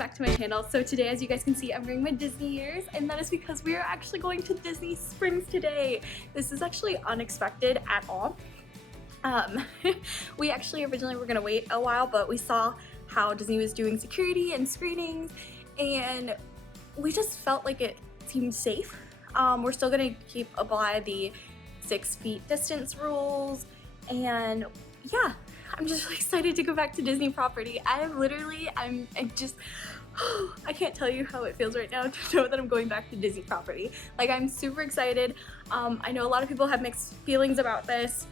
back to my channel. So today, as you guys can see, I'm wearing my Disney ears, and that is because we are actually going to Disney Springs today. This is actually unexpected at all. We actually originally were gonna wait a while, but we saw how Disney was doing security and screenings, and we just felt like it seemed safe. We're still gonna apply the 6 feet distance rules, and yeah, I'm just really excited to go back to Disney property. I'm just, I can't tell you how it feels right now to know that I'm going back to Disney property. Like, I'm super excited. I know a lot of people have mixed feelings about this.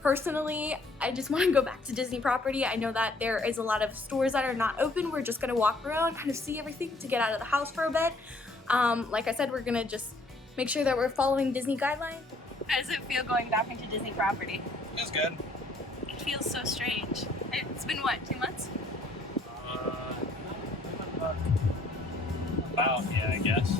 Personally, I just want to go back to Disney property. I know that there is a lot of stores that are not open. We're just going to walk around, kind of see everything to get out of the house for a bit. Like I said, we're going to just make sure that we're following Disney guidelines. How does it feel going back into Disney property? It's good. It feels so strange. It's been what, 2 months? About, yeah, I guess.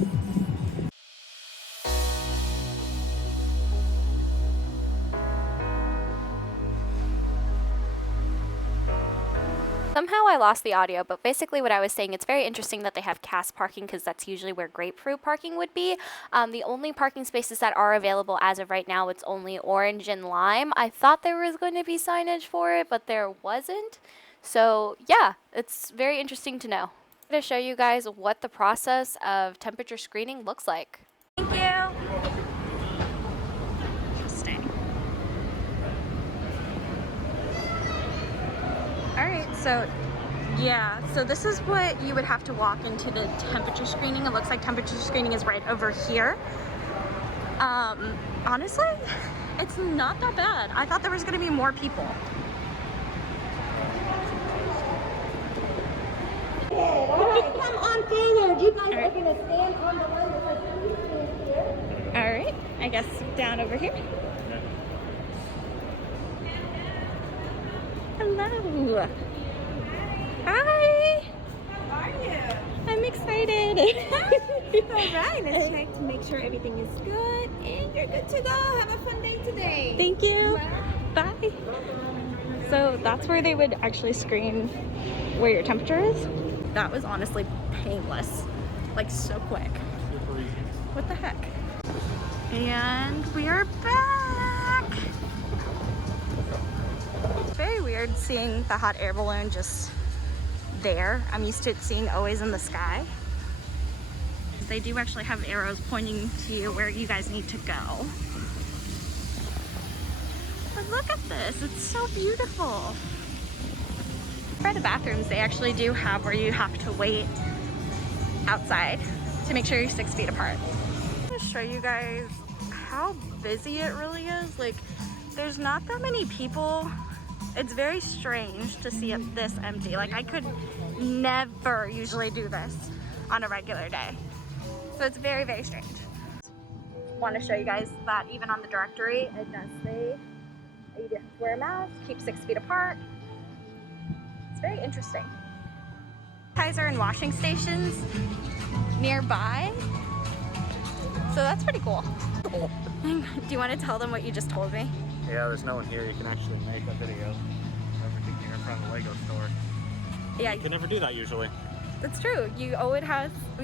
Somehow I lost the audio, but basically what I was saying, it's very interesting that they have cast parking because that's usually where grapefruit parking would be. The only parking spaces that are available as of right now, it's only orange and lime. I thought there was going to be signage for it, but there wasn't. So yeah, it's very interesting to know. I'm going to show you guys what the process of temperature screening looks like. Thank you. Interesting. Alright, so yeah, so this is what you would have to walk into the temperature screening. It looks like temperature screening is right over here. Honestly, it's not that bad. I thought there was gonna be more people. Alright, come on forward. You guys are gonna stand on the line that says please stand here. Alright, I guess down over here. Hello. Hi. How are you? I'm excited. Alright, let's check to make sure everything is good and you're good to go. Have a fun day today. Thank you. Bye. So that's where they would actually screen where your temperature is. That was honestly painless. Like, so quick. What the heck? And we are back. It's very weird seeing the hot air balloon just there. I'm used to it seeing always in the sky. They do actually have arrows pointing to you where you guys need to go. But look at this, it's so beautiful. For the bathrooms, they actually do have where you have to wait outside to make sure you're 6 feet apart. I'm gonna show you guys how busy it really is. Like, there's not that many people. It's very strange to see it this empty. Like, I could never usually do this on a regular day. So it's very, very strange. Want to show you guys that even on the directory, it does say that you do have to wear a mask, keep 6 feet apart. It's very interesting. Sanitizer and washing stations nearby. So that's pretty cool. Do you want to tell them what you just told me? Yeah, there's no one here. You can actually make a video of everything here in front of the Lego store. Yeah, You can never do that usually. that's true. You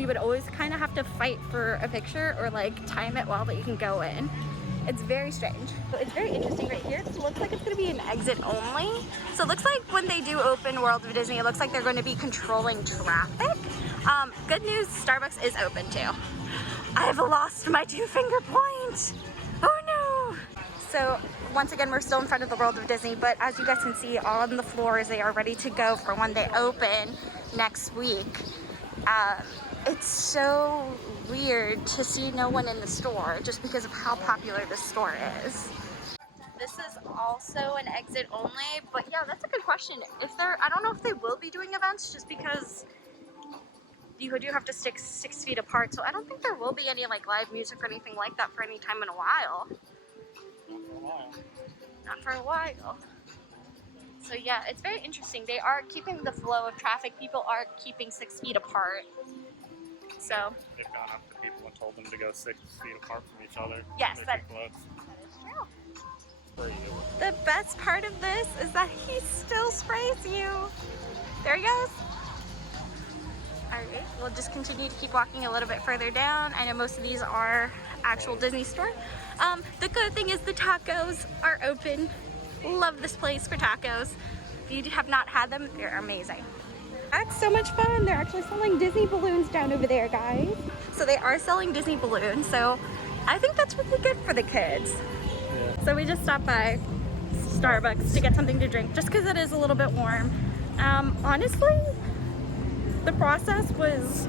would always kind of have to fight for a picture or like time it well that you can go in. It's very strange. But it's very interesting right here. It looks like it's going to be an exit only. So it looks like when they do open World of Disney, it looks like they're going to be controlling traffic. Good news, Starbucks is open too. I've lost my 2-finger point. Oh no. So once again, we're still in front of the World of Disney, but as you guys can see on the floors, they are ready to go for when they open next week. It's so weird to see no one in the store just because of how popular this store is. This is also an exit only, but yeah, that's a good question. I don't know if they will be doing events just because you do have to stick 6 feet apart, so I don't think there will be any like live music or anything like that for any time in a while. Not for a while. So yeah, it's very interesting. They are keeping the flow of traffic. People are keeping 6 feet apart. So They've gone up to people and told them to go 6 feet apart from each other. yes, that Close is true. for you. The best part of this is that he still sprays you. There he goes. Alright, we'll just continue to keep walking a little bit further down. I know most of these are actual Disney store. The good thing is the tacos are open. Love this place for tacos. If you have not had them, they're amazing. That's so much fun. They're actually selling Disney balloons down over there, guys. So they are selling Disney balloons, so I think that's really good for the kids. Yeah. So we just stopped by Starbucks to get something to drink just because it is a little bit warm. Honestly, the process was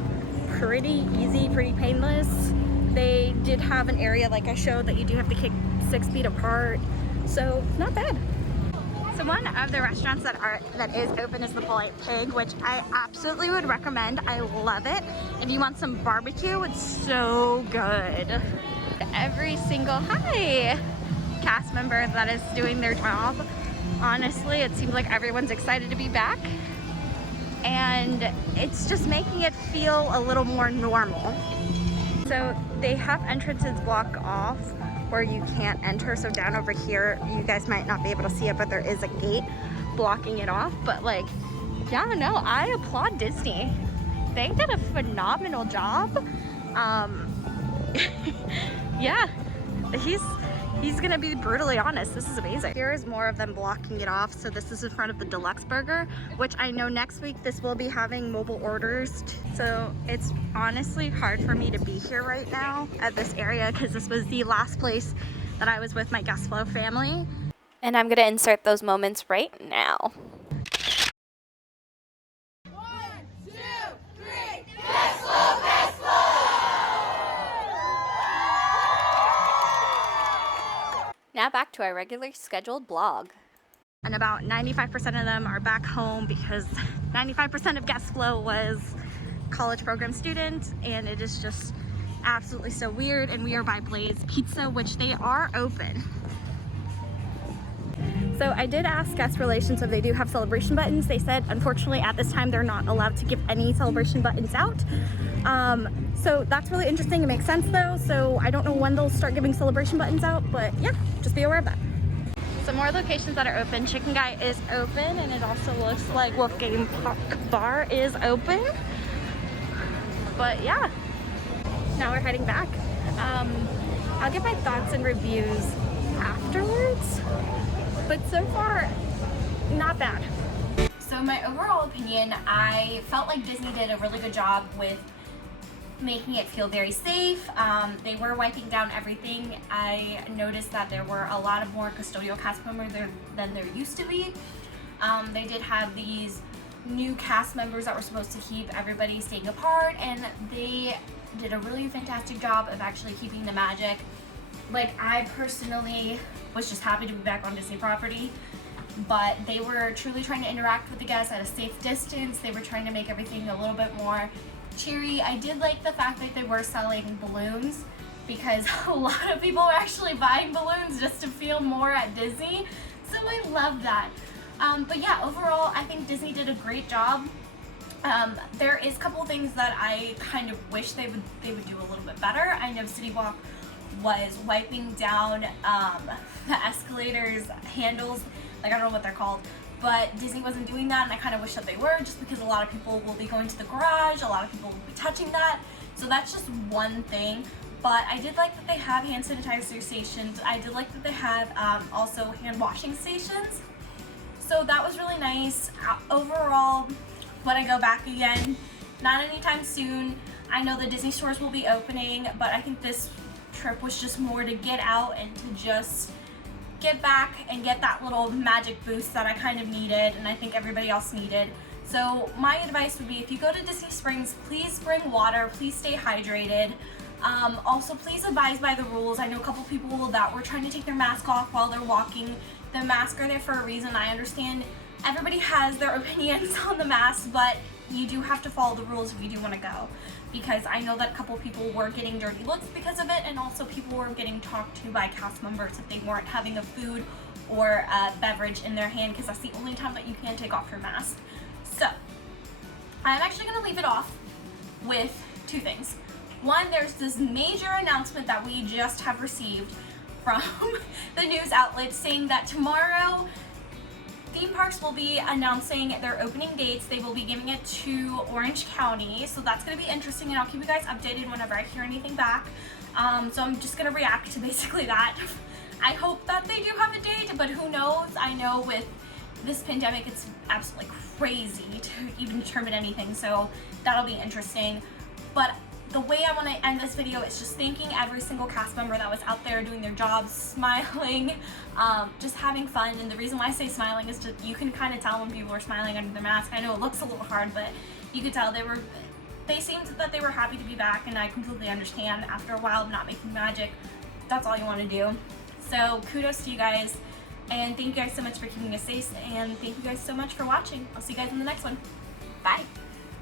pretty easy, pretty painless. They did have an area like I showed that you do have to kick 6 feet apart, so not bad. So one of the restaurants that is open is the Polite Pig, which I absolutely would recommend. I love it. If you want some barbecue, it's so good. Every single cast member that is doing their job, honestly, it seems like everyone's excited to be back. And it's just making it feel a little more normal. So they have entrances blocked off where you can't enter. So down over here, you guys might not be able to see it, but there is a gate blocking it off. But like, yeah, no, I applaud Disney. They did a phenomenal job. Yeah, he's gonna be brutally honest, this is amazing. Here is more of them blocking it off. So this is in front of the Deluxe Burger, which I know next week this will be having mobile orders. So it's honestly hard for me to be here right now at this area because this was the last place that I was with my Guest Flow family. And I'm gonna insert those moments right now. 1, 2, 3, Guest Flow, Guest Flow! Now back to our regularly scheduled vlog. And about 95% of them are back home because 95% of Guest Flow was college program students, and it is just absolutely so weird. And we are by Blaze Pizza, which they are open. So I did ask guest relations if they do have celebration buttons. They said unfortunately at this time they're not allowed to give any celebration buttons out. So that's really interesting. It makes sense though. So I don't know when they'll start giving celebration buttons out, but yeah, just be aware of that. Some more locations that are open. Chicken Guy is open, and it also looks like Wolfgang Puck Bar is open. But yeah, now we're heading back. I'll give my thoughts and reviews afterwards, but so far, not bad. So my overall opinion, I felt like Disney did a really good job with making it feel very safe. They were wiping down everything. I noticed that there were a lot of more custodial cast members than there used to be. They did have these new cast members that were supposed to keep everybody staying apart, and they did a really fantastic job of actually keeping the magic. Like, I personally was just happy to be back on Disney property, but they were truly trying to interact with the guests at a safe distance. They were trying to make everything a little bit more cheery. I did like the fact that they were selling balloons, because a lot of people were actually buying balloons just to feel more at Disney, so I love that. But yeah, overall I think Disney did a great job. There is a couple things that I kind of wish they would do a little bit better. I know City Walk was wiping down the escalators handles, like I don't know what they're called, but Disney wasn't doing that, and I kind of wish that they were, just because a lot of people will be going to the garage, a lot of people will be touching that, so that's just one thing. But I did like that they have hand sanitizer stations. I did like that they have also hand washing stations, so that was really nice. Overall, would I go back again? Not anytime soon. I know the Disney stores will be opening, but I think this trip was just more to get out and to just get back and get that little magic boost that I kind of needed, and I think everybody else needed. So my advice would be, if you go to Disney Springs, please bring water, please stay hydrated. Also, please abide by the rules. I know a couple people that were trying to take their mask off while they're walking. The masks are there for a reason. I understand everybody has their opinions on the mask, but you do have to follow the rules if you do want to go, because I know that a couple people were getting dirty looks because of it, and also people were getting talked to by cast members if they weren't having a food or a beverage in their hand, because that's the only time that you can take off your mask. So I'm actually going to leave it off with two things. One, there's this major announcement that we just have received from the news outlet saying that tomorrow theme park parks will be announcing their opening dates. They will be giving it to Orange County, so that's going to be interesting, and I'll keep you guys updated whenever I hear anything back. So I'm just going to react to basically that. I hope that they do have a date, but who knows? I know with this pandemic it's absolutely crazy to even determine anything, so that'll be interesting. But the way I want to end this video is just thanking every single cast member that was out there doing their jobs, smiling, just having fun. And the reason why I say smiling is just you can kind of tell when people are smiling under their mask. I know it looks a little hard, but you could tell they seemed that they were happy to be back, and I completely understand. After a while of not making magic, that's all you want to do. So kudos to you guys, and thank you guys so much for keeping us safe, and thank you guys so much for watching. I'll see you guys in the next one. Bye!